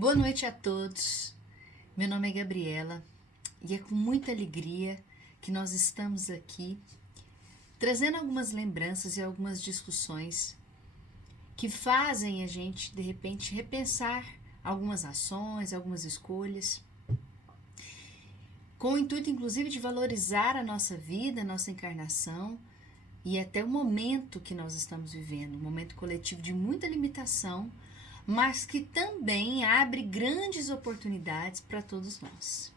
Boa noite a todos. Meu nome é Gabriela e é com muita alegria que nós estamos aqui trazendo algumas lembranças e algumas discussões que fazem a gente, de repente, repensar algumas ações, algumas escolhas, com o intuito, inclusive, de valorizar a nossa vida, a nossa encarnação e até o momento que nós estamos vivendo, um momento coletivo de muita limitação, mas que também abre grandes oportunidades para todos nós.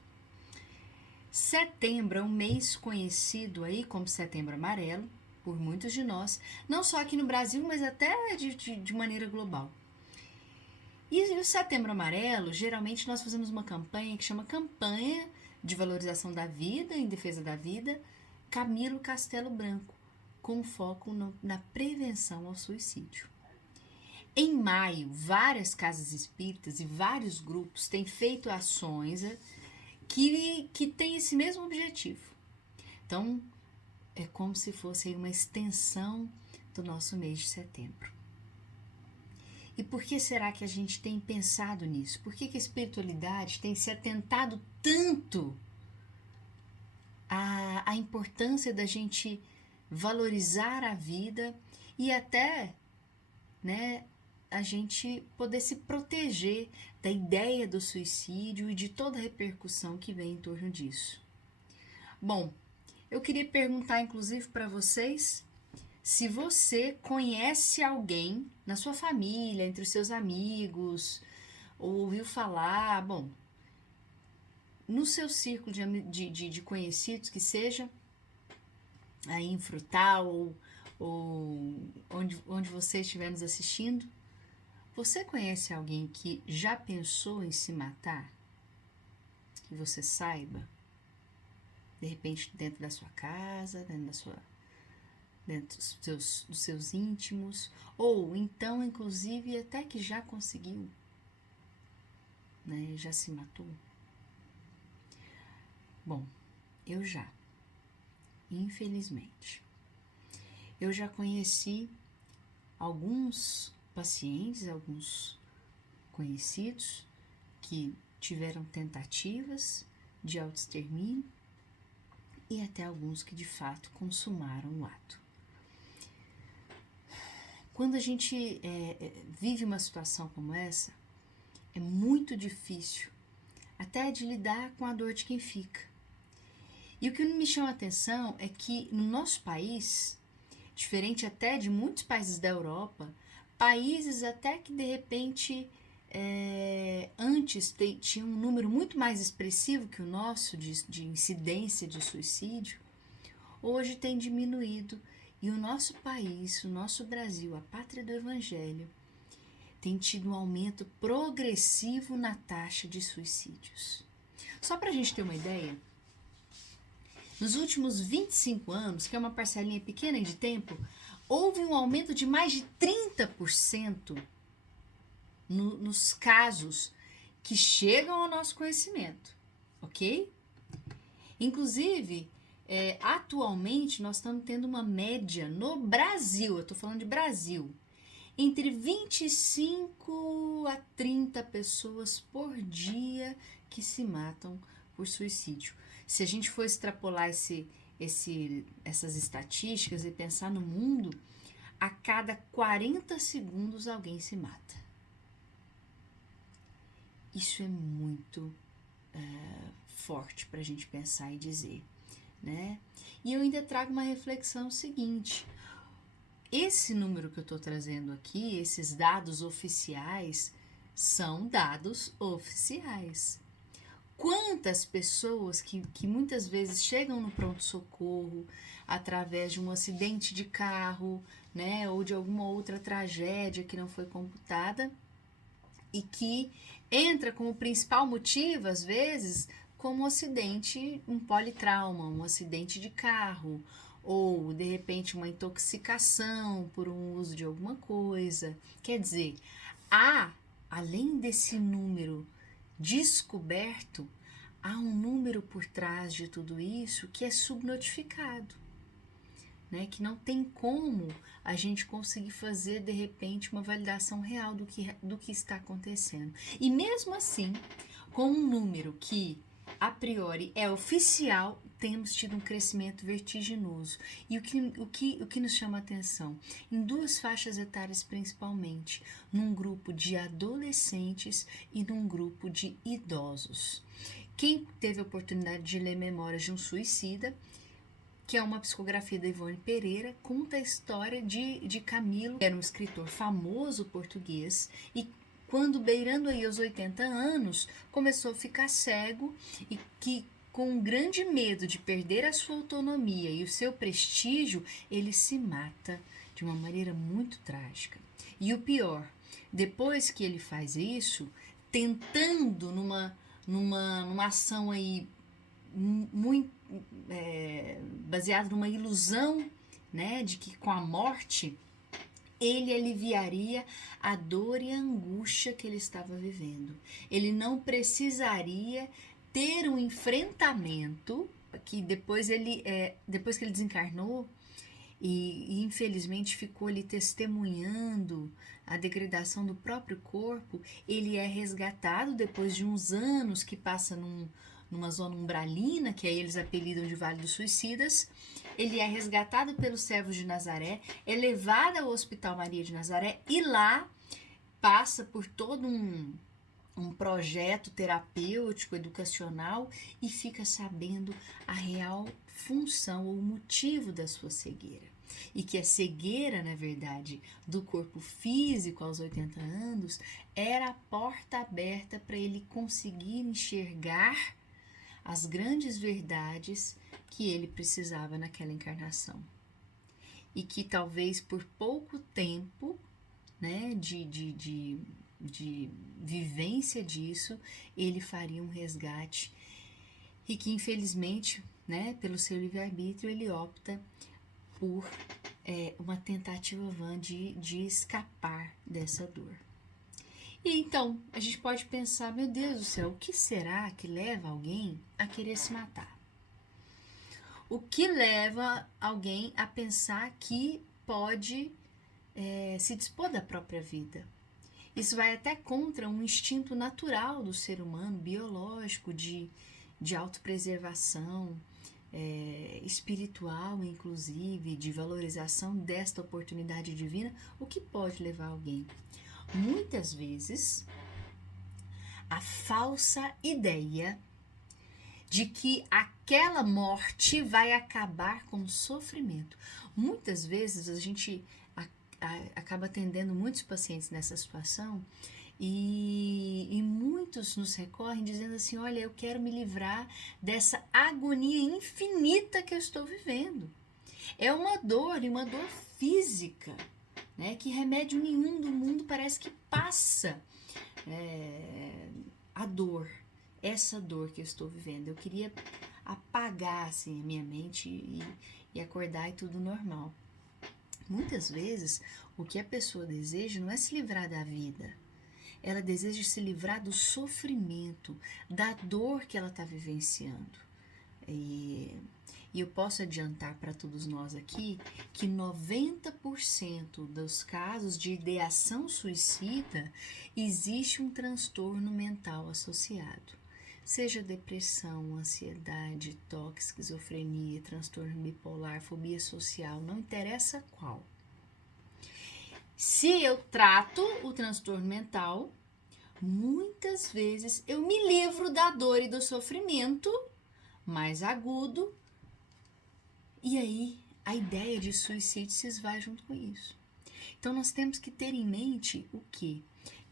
Setembro é um mês conhecido aí como Setembro Amarelo, por muitos de nós, não só aqui no Brasil, mas até de maneira global. E o Setembro Amarelo, geralmente nós fazemos uma campanha que chama Campanha de Valorização da Vida, em Defesa da Vida, Camilo Castelo Branco, com foco na prevenção ao suicídio. Em maio, várias casas espíritas e vários grupos têm feito ações que têm esse mesmo objetivo. Então, é como se fosse uma extensão do nosso mês de setembro. E por que será que a gente tem pensado nisso? Por que a espiritualidade tem se atentado tanto à importância da gente valorizar a vida e até, a gente poder se proteger da ideia do suicídio e de toda a repercussão que vem em torno disso? Bom, eu queria perguntar inclusive para vocês se você conhece alguém na sua família, entre os seus amigos, ou ouviu falar, no seu círculo de conhecidos, que seja aí em Frutal ou onde você estiver nos assistindo, você conhece alguém que já pensou em se matar? Que você saiba? De repente dentro da sua casa, dentro dos seus íntimos, ou então inclusive até que já conseguiu, já se matou? Bom, eu já, infelizmente. Eu já conheci alguns pacientes, alguns conhecidos que tiveram tentativas de autoextermínio e até alguns que de fato consumaram o ato. Quando a gente vive uma situação como essa, é muito difícil até de lidar com a dor de quem fica. E o que me chama a atenção é que no nosso país, diferente até de muitos países da Europa, países até que de repente antes tinham um número muito mais expressivo que o nosso de incidência de suicídio, hoje tem diminuído. E o nosso país, o nosso Brasil, a pátria do Evangelho, tem tido um aumento progressivo na taxa de suicídios. Só para a gente ter uma ideia, nos últimos 25 anos, que é uma parcelinha pequena de tempo, houve um aumento de mais de 30% nos casos que chegam ao nosso conhecimento, ok? Inclusive, atualmente nós estamos tendo uma média no Brasil, eu estou falando de Brasil, entre 25 a 30 pessoas por dia que se matam por suicídio. Se a gente for extrapolar essas estatísticas e pensar no mundo, a cada 40 segundos alguém se mata. Isso é muito forte para a gente pensar e dizer, né? E eu ainda trago uma reflexão seguinte: esse número que eu estou trazendo aqui, esses dados oficiais, são dados oficiais. Quantas pessoas que muitas vezes chegam no pronto-socorro através de um acidente de carro, ou de alguma outra tragédia que não foi computada e que entra como principal motivo, às vezes, como um acidente, um politrauma, um acidente de carro, ou de repente uma intoxicação por um uso de alguma coisa. Quer dizer, além desse número descoberto, há um número por trás de tudo isso que é subnotificado, né, que não tem como a gente conseguir fazer, de repente, uma validação real do que está acontecendo. E mesmo assim, com um número que, a priori, é oficial, temos tido um crescimento vertiginoso. E o que nos chama a atenção? Em duas faixas etárias principalmente, num grupo de adolescentes e num grupo de idosos. Quem teve a oportunidade de ler Memórias de um Suicida, que é uma psicografia da Ivone Pereira, conta a história de Camilo, que era um escritor famoso português, e quando, beirando aí os 80 anos, começou a ficar cego e que, com um grande medo de perder a sua autonomia e o seu prestígio, ele se mata de uma maneira muito trágica. E o pior, depois que ele faz isso, tentando numa ação aí muito baseada numa ilusão, né, de que com a morte ele aliviaria a dor e a angústia que ele estava vivendo. Ele não precisaria ter um enfrentamento que depois que ele desencarnou e infelizmente ficou ali testemunhando a degradação do próprio corpo, ele é resgatado depois de uns anos que passa numa zona umbralina, que aí eles apelidam de Vale dos Suicidas. Ele é resgatado pelos servos de Nazaré, é levado ao Hospital Maria de Nazaré e lá passa por todo um projeto terapêutico, educacional e fica sabendo a real função ou motivo da sua cegueira. E que a cegueira, na verdade, do corpo físico aos 80 anos era a porta aberta para ele conseguir enxergar as grandes verdades que ele precisava naquela encarnação. E que talvez por pouco tempo, né, de vivência disso, ele faria um resgate. E que infelizmente, né, pelo seu livre-arbítrio, ele opta por uma tentativa vã de escapar dessa dor. E então, a gente pode pensar, meu Deus do céu, o que será que leva alguém a querer se matar? O que leva alguém a pensar que pode se dispor da própria vida? Isso vai até contra um instinto natural do ser humano, biológico, de autopreservação, espiritual, inclusive, de valorização desta oportunidade divina. O que pode levar alguém? Muitas vezes, a falsa ideia de que aquela morte vai acabar com o sofrimento. Muitas vezes a gente acaba atendendo muitos pacientes nessa situação e muitos nos recorrem dizendo assim, olha, eu quero me livrar dessa agonia infinita que eu estou vivendo. É uma dor, e uma dor física, né, que remédio nenhum do mundo parece que passa a dor, essa dor que eu estou vivendo. Eu queria apagar assim, a minha mente e acordar e tudo normal. Muitas vezes, o que a pessoa deseja não é se livrar da vida. Ela deseja se livrar do sofrimento, da dor que ela está vivenciando. E eu posso adiantar para todos nós aqui que 90% dos casos de ideação suicida existe um transtorno mental associado. Seja depressão, ansiedade, toque, esquizofrenia, transtorno bipolar, fobia social, não interessa qual. Se eu trato o transtorno mental, muitas vezes eu me livro da dor e do sofrimento mais agudo, e aí a ideia de suicídio se esvai junto com isso. Então nós temos que ter em mente o quê?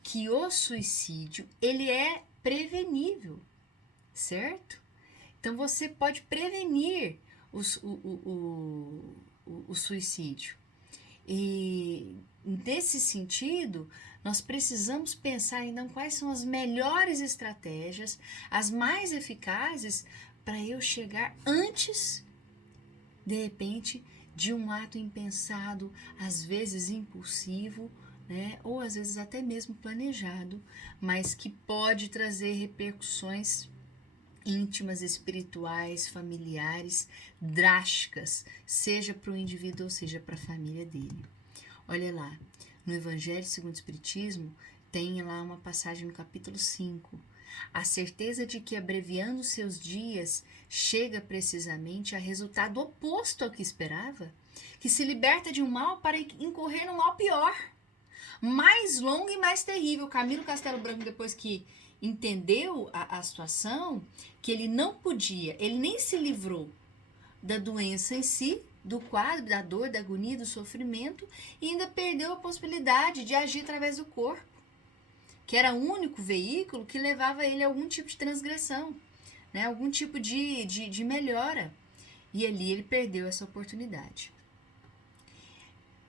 Que o suicídio, ele é prevenível, certo? Então você pode prevenir o suicídio. E nesse sentido, nós precisamos pensar então quais são as melhores estratégias, as mais eficazes para eu chegar antes, de repente, de um ato impensado, às vezes impulsivo, né? Ou às vezes até mesmo planejado, mas que pode trazer repercussões íntimas, espirituais, familiares, drásticas, seja para o indivíduo ou seja para a família dele. Olha lá, no Evangelho segundo o Espiritismo, tem lá uma passagem no capítulo 5. A certeza de que abreviando seus dias chega precisamente a resultado oposto ao que esperava, que se liberta de um mal para incorrer no mal pior, mais longo e mais terrível. Camilo Castelo Branco, depois que entendeu a situação, que ele não podia, ele nem se livrou da doença em si, do quadro, da dor, da agonia, do sofrimento, e ainda perdeu a possibilidade de agir através do corpo, que era o único veículo que levava ele a algum tipo de transgressão, né? Algum tipo de melhora. E ali ele perdeu essa oportunidade.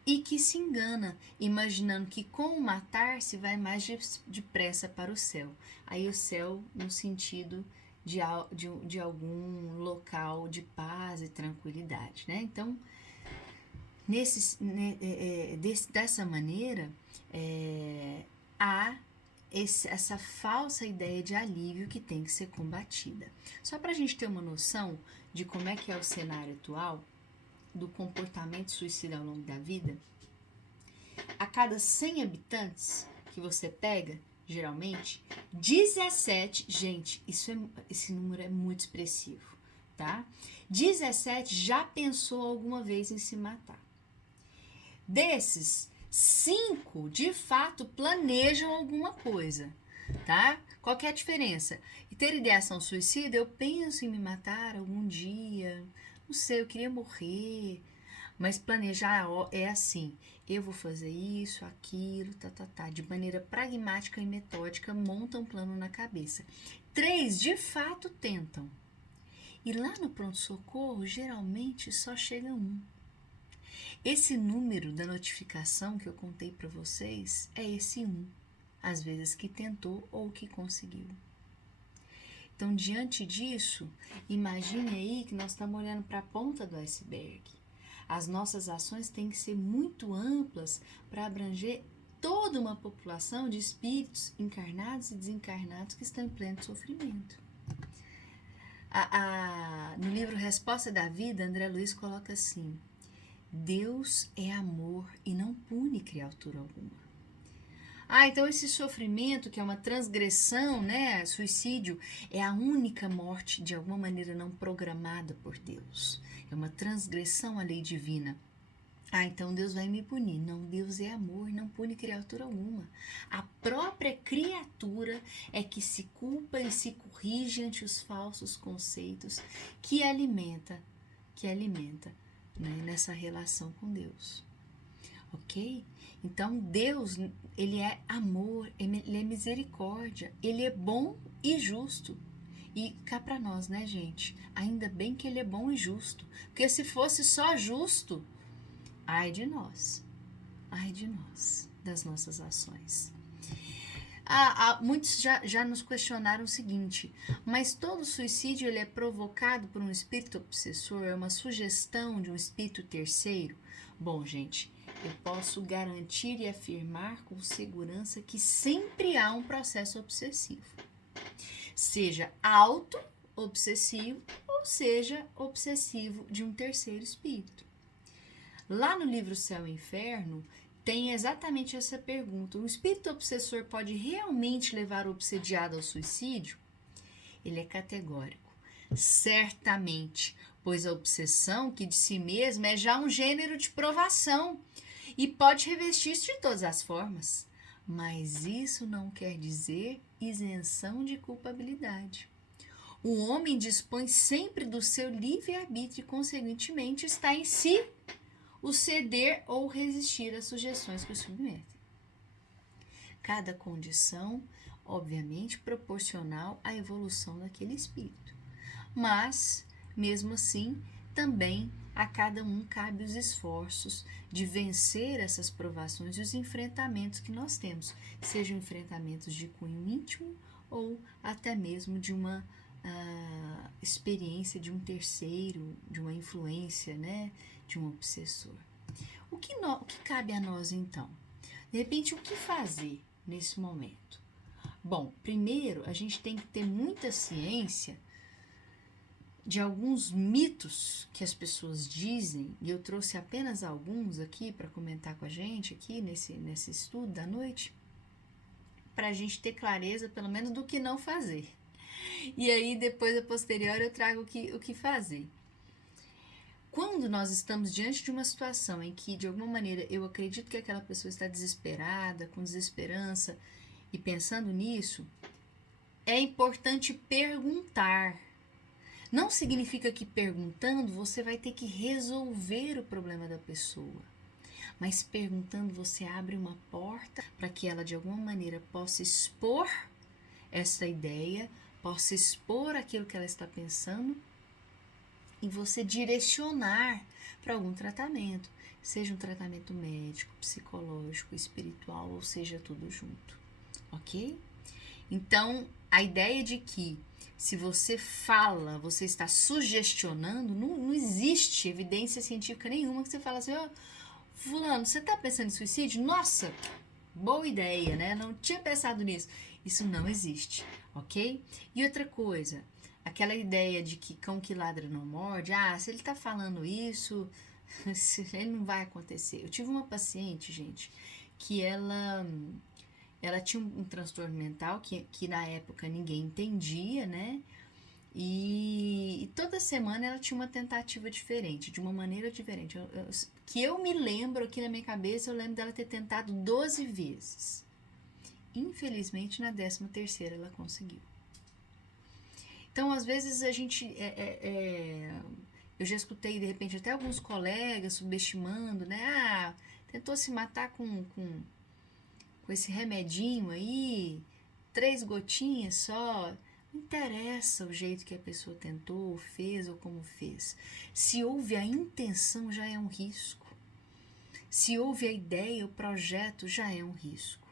E que se engana, imaginando que com o matar se vai mais depressa para o céu. Aí o céu no sentido de algum local de paz e tranquilidade, né? Então, dessa maneira, há essa falsa ideia de alívio que tem que ser combatida. Só para a gente ter uma noção de como é que é o cenário atual do comportamento suicida ao longo da vida, a cada 100 habitantes que você pega, geralmente, 17, gente, esse número é muito expressivo, tá? 17 já pensou alguma vez em se matar. Desses, 5 de fato planejam alguma coisa, tá? Qual que é a diferença? E ter ideação suicida, eu penso em me matar algum dia, não sei, eu queria morrer, mas planejar é assim, eu vou fazer isso, aquilo, de maneira pragmática e metódica, montam um plano na cabeça. 3 de fato tentam. E lá no pronto-socorro, geralmente só chega 1. Esse número da notificação que eu contei para vocês é esse 1, às vezes que tentou ou que conseguiu. Então, diante disso, imagine aí que nós estamos olhando para a ponta do iceberg. As nossas ações têm que ser muito amplas para abranger toda uma população de espíritos encarnados e desencarnados que estão em pleno sofrimento. No livro Resposta da Vida, André Luiz coloca assim: Deus é amor e não pune criatura alguma. Então esse sofrimento, que é uma transgressão, né, suicídio, é a única morte de alguma maneira não programada por Deus. É uma transgressão à lei divina. Então Deus vai me punir. Não, Deus é amor, não pune criatura alguma. A própria criatura é que se culpa e se corrige ante os falsos conceitos que alimenta, né, nessa relação com Deus. Ok? Então Deus, ele é amor, ele é misericórdia, ele é bom e justo. E cá pra nós, né, gente? Ainda bem que ele é bom e justo. Porque se fosse só justo, ai de nós, das nossas ações. Muitos já nos questionaram o seguinte: mas todo suicídio ele é provocado por um espírito obsessor? É uma sugestão de um espírito terceiro? Bom, gente, eu posso garantir e afirmar com segurança que sempre há um processo obsessivo. Seja auto-obsessivo ou seja obsessivo de um terceiro espírito. Lá no livro Céu e Inferno, tem exatamente essa pergunta: o espírito obsessor pode realmente levar o obsediado ao suicídio? Ele é categórico. Certamente, pois a obsessão, que de si mesma é já um gênero de provação e pode revestir-se de todas as formas. Mas isso não quer dizer isenção de culpabilidade. O homem dispõe sempre do seu livre-arbítrio e, consequentemente, está em si o ceder ou resistir às sugestões que o submetem. Cada condição, obviamente, proporcional à evolução daquele espírito. Mas, mesmo assim, também a cada um cabe os esforços de vencer essas provações e os enfrentamentos que nós temos, sejam enfrentamentos de cunho íntimo ou até mesmo de uma experiência de um terceiro, de uma influência, né, de um obsessor. O que cabe a nós, então? De repente, o que fazer nesse momento? Bom, primeiro, a gente tem que ter muita ciência de alguns mitos que as pessoas dizem, e eu trouxe apenas alguns aqui para comentar com a gente aqui nesse estudo da noite, para a gente ter clareza pelo menos do que não fazer. E aí depois a posterior eu trago o que fazer. Quando nós estamos diante de uma situação em que de alguma maneira eu acredito que aquela pessoa está desesperada, com desesperança e pensando nisso, é importante perguntar. Não significa que perguntando você vai ter que resolver o problema da pessoa, mas perguntando você abre uma porta para que ela de alguma maneira possa expor essa ideia, possa expor aquilo que ela está pensando e você direcionar para algum tratamento, seja um tratamento médico, psicológico, espiritual, ou seja, tudo junto, ok? Então, a ideia de que se você fala, você está sugestionando, não existe evidência científica nenhuma que você fala assim, ó, fulano, você está pensando em suicídio? Nossa, boa ideia, né? Não tinha pensado nisso. Isso não existe, ok? E outra coisa, aquela ideia de que cão que ladra não morde, se ele tá falando isso, ele não vai acontecer. Eu tive uma paciente, gente, que ela tinha um transtorno mental que na época ninguém entendia, né? E toda semana ela tinha uma tentativa diferente, de uma maneira diferente. Que eu me lembro aqui na minha cabeça, eu lembro dela ter tentado 12 vezes. Infelizmente, na 13ª ela conseguiu. Então, às vezes a gente... eu já escutei, de repente, até alguns colegas subestimando, né? Tentou se matar com esse remedinho aí, 3 gotinhas só. Não interessa o jeito que a pessoa tentou, fez ou como fez. Se houve a intenção, já é um risco. Se houve a ideia, o projeto, já é um risco.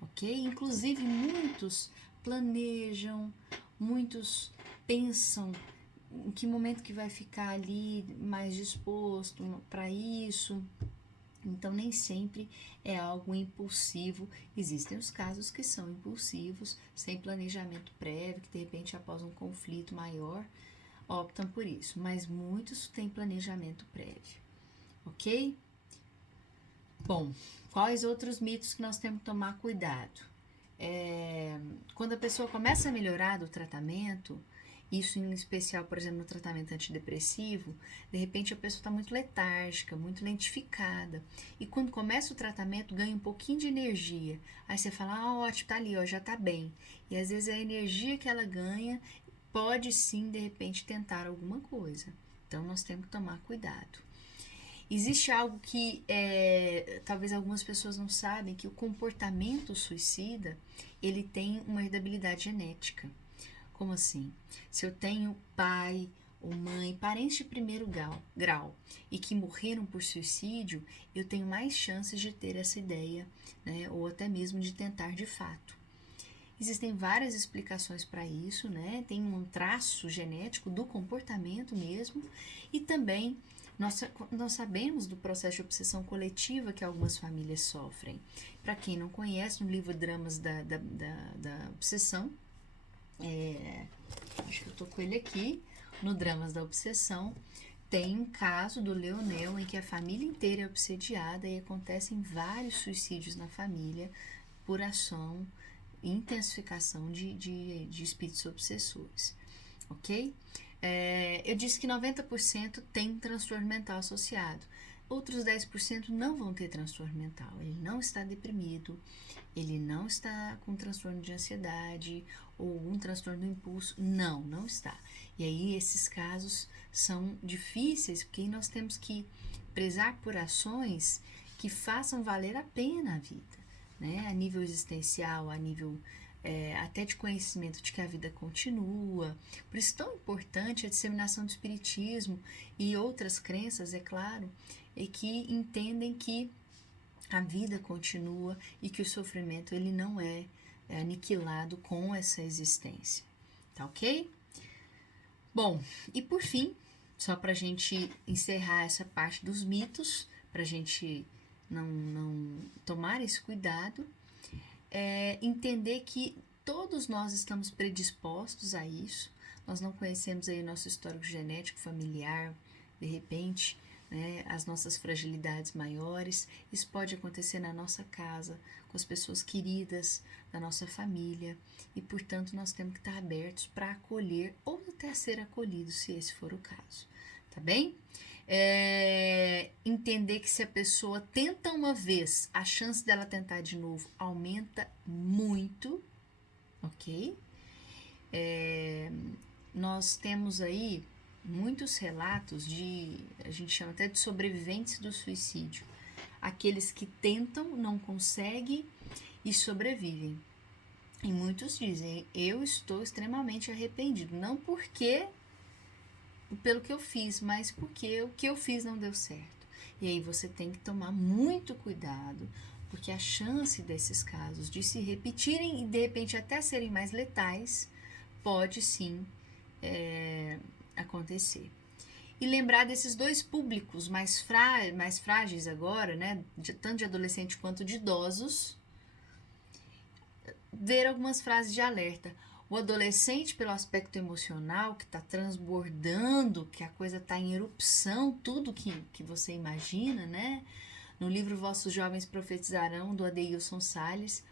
Ok? Inclusive, muitos planejam, muitos pensam em que momento que vai ficar ali mais disposto para isso. Então, nem sempre é algo impulsivo. Existem os casos que são impulsivos, sem planejamento prévio, que de repente, após um conflito maior, optam por isso. Mas muitos têm planejamento prévio, ok? Bom, quais outros mitos que nós temos que tomar cuidado? Quando a pessoa começa a melhorar do tratamento, isso em especial, por exemplo, no tratamento antidepressivo, de repente a pessoa está muito letárgica, muito lentificada. E quando começa o tratamento, ganha um pouquinho de energia. Aí você fala, ótimo, tá ali, já tá bem. E às vezes a energia que ela ganha pode sim, de repente, tentar alguma coisa. Então nós temos que tomar cuidado. Existe algo que talvez algumas pessoas não sabem, que o comportamento suicida, ele tem uma heredabilidade genética. Como assim? Se eu tenho pai ou mãe, parentes de primeiro grau e que morreram por suicídio, eu tenho mais chances de ter essa ideia, né? Ou até mesmo de tentar de fato. Existem várias explicações para isso, né? Tem um traço genético do comportamento mesmo, e também nós sabemos do processo de obsessão coletiva que algumas famílias sofrem. Para quem não conhece, no livro Dramas da Obsessão, acho que eu tô com ele aqui, no Dramas da Obsessão, tem um caso do Leonel em que a família inteira é obsediada e acontecem vários suicídios na família por ação e intensificação de espíritos obsessores, ok? Eu disse que 90% tem transtorno mental associado. Outros 10% não vão ter transtorno mental. Ele não está deprimido, ele não está com transtorno de ansiedade ou um transtorno do impulso. Não está. E aí esses casos são difíceis, porque nós temos que prezar por ações que façam valer a pena a vida, né? A nível existencial, a nível até de conhecimento de que a vida continua. Por isso tão importante a disseminação do espiritismo e outras crenças, é claro, e que entendem que a vida continua e que o sofrimento ele não é aniquilado com essa existência, tá ok? Bom, e por fim, só para a gente encerrar essa parte dos mitos, para a gente não tomar esse cuidado, entender que todos nós estamos predispostos a isso, nós não conhecemos aí o nosso histórico genético familiar, de repente, né, as nossas fragilidades maiores. Isso pode acontecer na nossa casa, com as pessoas queridas da nossa família, e portanto nós temos que estar abertos para acolher ou até ser acolhidos, se esse for o caso, tá bem? Entender que se a pessoa tenta uma vez, a chance dela tentar de novo aumenta muito, ok? Nós temos aí muitos relatos a gente chama até de sobreviventes do suicídio, aqueles que tentam, não conseguem e sobrevivem. E muitos dizem, eu estou extremamente arrependido, não pelo que eu fiz, mas porque o que eu fiz não deu certo. E aí você tem que tomar muito cuidado, porque a chance desses casos de se repetirem e de repente até serem mais letais, pode sim acontecer. E lembrar desses dois públicos mais frágeis agora, né, tanto de adolescente quanto de idosos, ver algumas frases de alerta. O adolescente, pelo aspecto emocional, que está transbordando, que a coisa está em erupção, tudo que você imagina, né? No livro Vossos Jovens Profetizarão, do Adeilson Salles,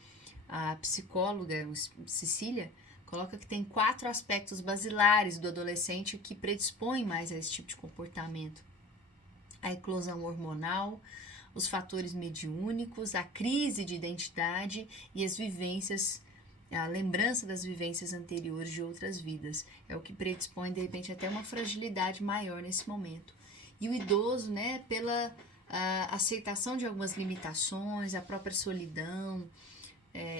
a psicóloga Cecília coloca que tem 4 aspectos basilares do adolescente que predispõem mais a esse tipo de comportamento. A eclosão hormonal, os fatores mediúnicos, a crise de identidade e as vivências, a lembrança das vivências anteriores de outras vidas. É o que predispõe, de repente, até uma fragilidade maior nesse momento. E o idoso, né, pela aceitação de algumas limitações, a própria solidão,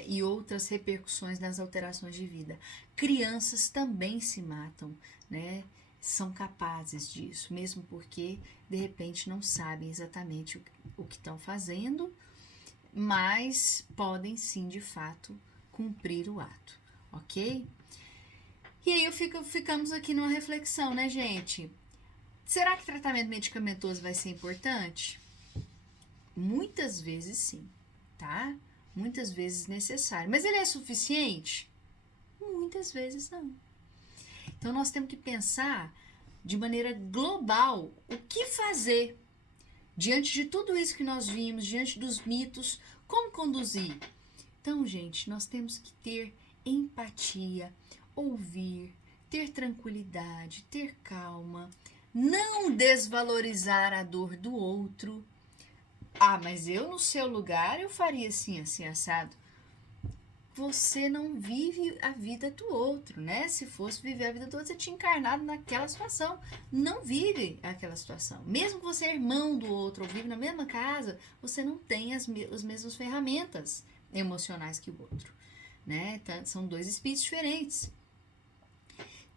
e outras repercussões nas alterações de vida. Crianças também se matam, né? São capazes disso, mesmo porque de repente não sabem exatamente o que estão fazendo, mas podem sim, de fato, cumprir o ato, ok? E aí ficamos aqui numa reflexão, né, gente? Será que tratamento medicamentoso vai ser importante? Muitas vezes sim, tá? Muitas vezes necessário. Mas ele é suficiente? Muitas vezes não. Então nós temos que pensar de maneira global o que fazer diante de tudo isso que nós vimos, diante dos mitos, como conduzir. Então, gente, nós temos que ter empatia, ouvir, ter tranquilidade, ter calma, não desvalorizar a dor do outro. Ah, mas eu no seu lugar eu faria assim, assim, assado. Você não vive a vida do outro, né? Se fosse viver a vida do outro, você tinha encarnado naquela situação. Não vive aquela situação. Mesmo que você é irmão do outro ou vive na mesma casa, você não tem as mesmas ferramentas emocionais que o outro, né? Então, são 2 espíritos diferentes.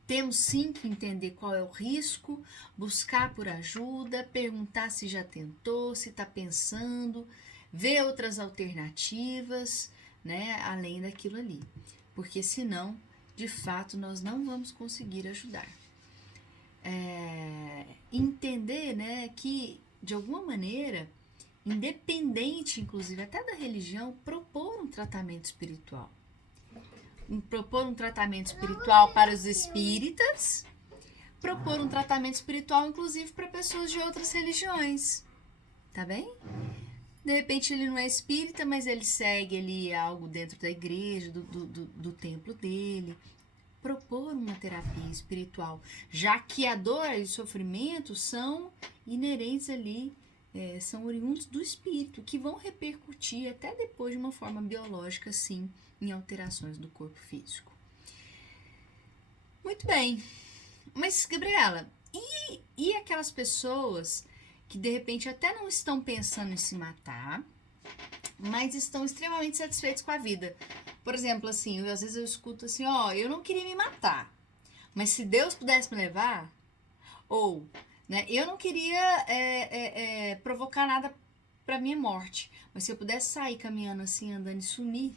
Temos sim que entender qual é o risco, buscar por ajuda, perguntar se já tentou, se está pensando, ver outras alternativas, né, além daquilo ali. Porque senão, de fato, nós não vamos conseguir ajudar. Entender, né, que, de alguma maneira, independente, inclusive, até da religião, propor um tratamento espiritual. Propor um tratamento espiritual para os espíritas, propor um tratamento espiritual, inclusive, para pessoas de outras religiões, tá bem? De repente ele não é espírita, mas ele segue ali algo dentro da igreja, do templo dele. Propor uma terapia espiritual, já que a dor e o sofrimento são inerentes ali, são oriundos do espírito, que vão repercutir até depois de uma forma biológica, sim, em alterações do corpo físico. Muito bem, mas Gabriela, e aquelas pessoas que de repente até não estão pensando em se matar, mas estão extremamente satisfeitos com a vida? Por exemplo, assim, às vezes eu escuto assim, eu não queria me matar, mas se Deus pudesse me levar, ou, né, eu não queria provocar nada para minha morte, mas se eu pudesse sair caminhando assim, andando e sumir,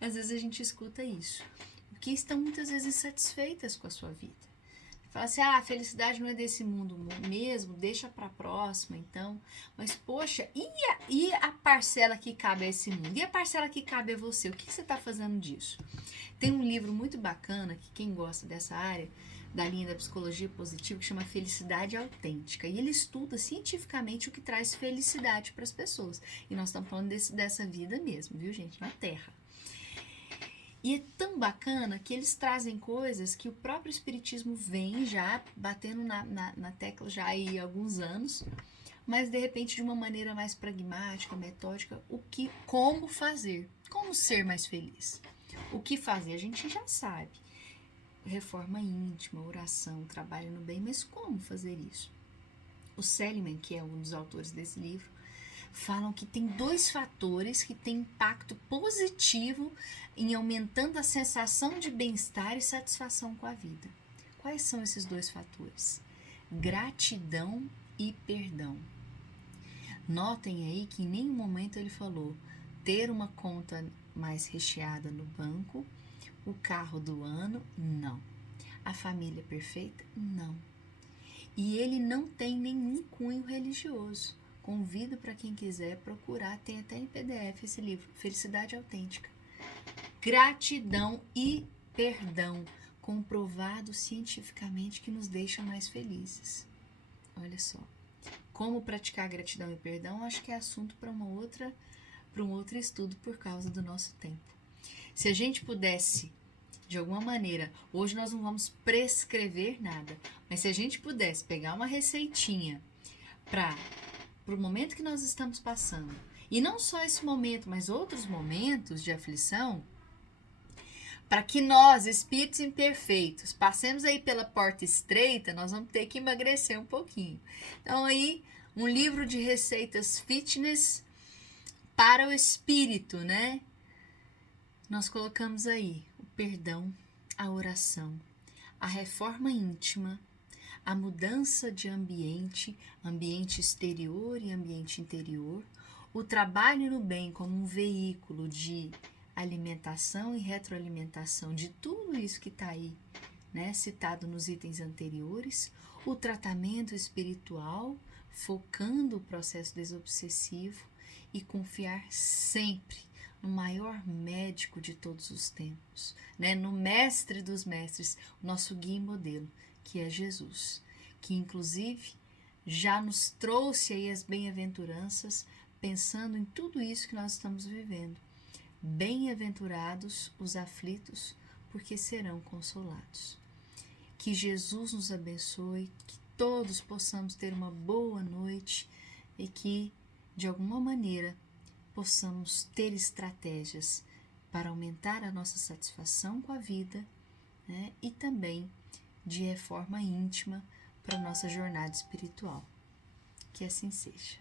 às vezes a gente escuta isso, porque estão muitas vezes insatisfeitas com a sua vida. Fala assim, a felicidade não é desse mundo mesmo, deixa pra próxima, então. Mas, poxa, e a parcela que cabe a esse mundo? E a parcela que cabe a você? O que você tá fazendo disso? Tem um livro muito bacana, que quem gosta dessa área, da linha da psicologia positiva, que chama Felicidade Autêntica. E ele estuda cientificamente o que traz felicidade para as pessoas. E nós estamos falando dessa vida mesmo, viu, gente? Na Terra. E é tão bacana que eles trazem coisas que o próprio Espiritismo vem já batendo na tecla já há alguns anos, mas de repente de uma maneira mais pragmática, metódica, como fazer, como ser mais feliz. O que fazer a gente já sabe. Reforma íntima, oração, trabalho no bem, mas como fazer isso? O Seligman, que é um dos autores desse livro, falam que tem 2 fatores que têm impacto positivo em aumentando a sensação de bem-estar e satisfação com a vida. Quais são esses 2 fatores? Gratidão e perdão. Notem aí que em nenhum momento ele falou ter uma conta mais recheada no banco, o carro do ano, não. A família perfeita, não. E ele não tem nenhum cunho religioso. Convido para quem quiser procurar, tem até em PDF esse livro, Felicidade Autêntica. Gratidão e perdão, comprovado cientificamente que nos deixa mais felizes. Olha só. Como praticar gratidão e perdão, acho que é assunto para um outro estudo por causa do nosso tempo. Se a gente pudesse, de alguma maneira, hoje nós não vamos prescrever nada, mas se a gente pudesse pegar uma receitinha para o momento que nós estamos passando, e não só esse momento, mas outros momentos de aflição, para que nós, espíritos imperfeitos, passemos aí pela porta estreita, nós vamos ter que emagrecer um pouquinho. Então aí, um livro de receitas fitness para o espírito, né? Nós colocamos aí o perdão, a oração, a reforma íntima, a mudança de ambiente exterior e ambiente interior, o trabalho no bem como um veículo de alimentação e retroalimentação de tudo isso que está aí, né, citado nos itens anteriores, o tratamento espiritual, focando o processo desobsessivo e confiar sempre no maior médico de todos os tempos, né, no mestre dos mestres, o nosso guia e modelo, que é Jesus, que inclusive já nos trouxe aí as bem-aventuranças, pensando em tudo isso que nós estamos vivendo. Bem-aventurados os aflitos, porque serão consolados. Que Jesus nos abençoe, que todos possamos ter uma boa noite e que, de alguma maneira, possamos ter estratégias para aumentar a nossa satisfação com a vida, né, e também de reforma íntima para a nossa jornada espiritual. Que assim seja.